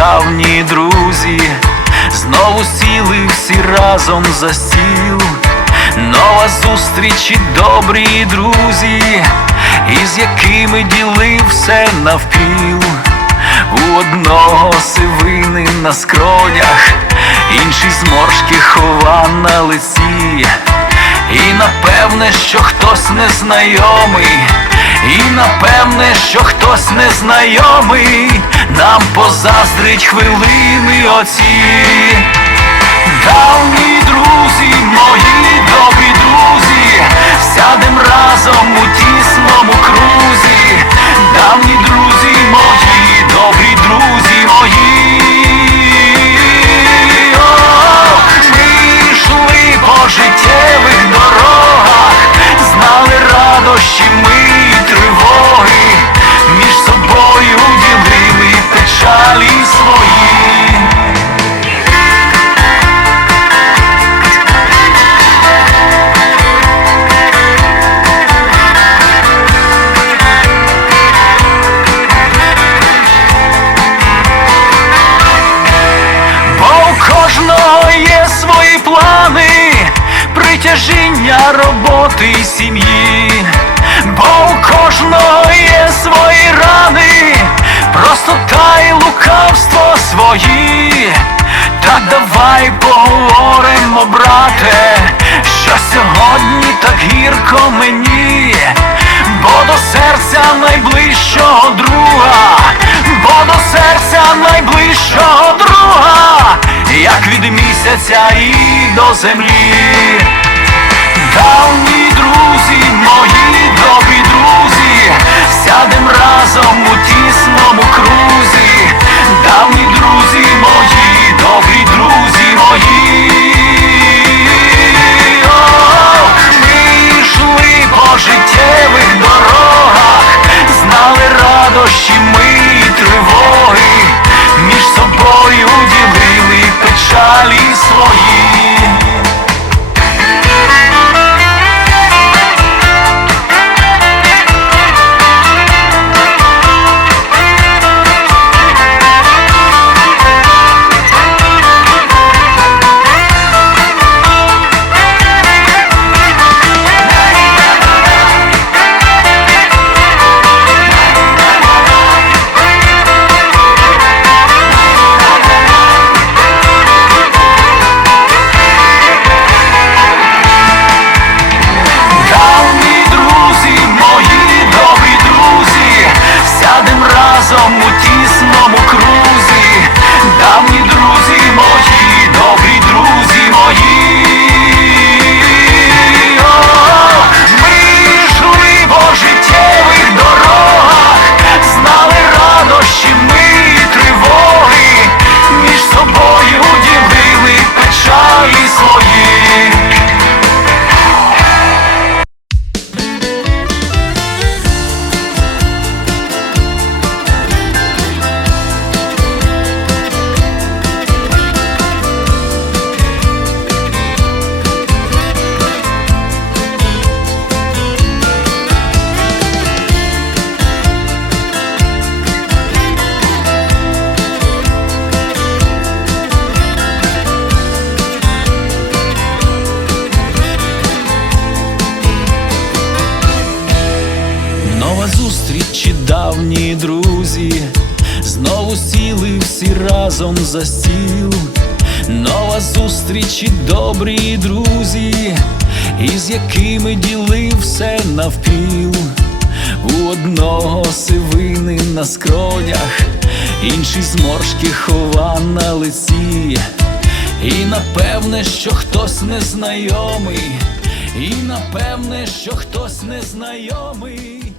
давні друзі, знову сіли всі разом за стіл. Нова зустріч і добрі друзі, із якими ділив все навпіл. У одного сивини на скронях, інший зморшки хова на лиці. І напевне, що хтось незнайомий, і напевне, що хтось незнайомий, нам позаздрить хвилини оці. Давні друзі, мої добрі друзі, сядем разом у тісному крузі. І сім'ї, бо у кожного є свої рани, простота і лукавство свої. Так давай поговоримо, брате, що сьогодні так гірко мені, бо до серця найближчого друга, бо до серця найближчого друга, як від місяця і до землі. Давні друзі, мої добрі друзі, сядем давні друзі, знову сіли всі разом за стіл. Нова зустріч і добрі друзі, із якими ділив все навпіл. У одного сивини на скронях, інший зморшки хова на лиці. І напевне, що хтось незнайомий, і напевне, що хтось незнайомий.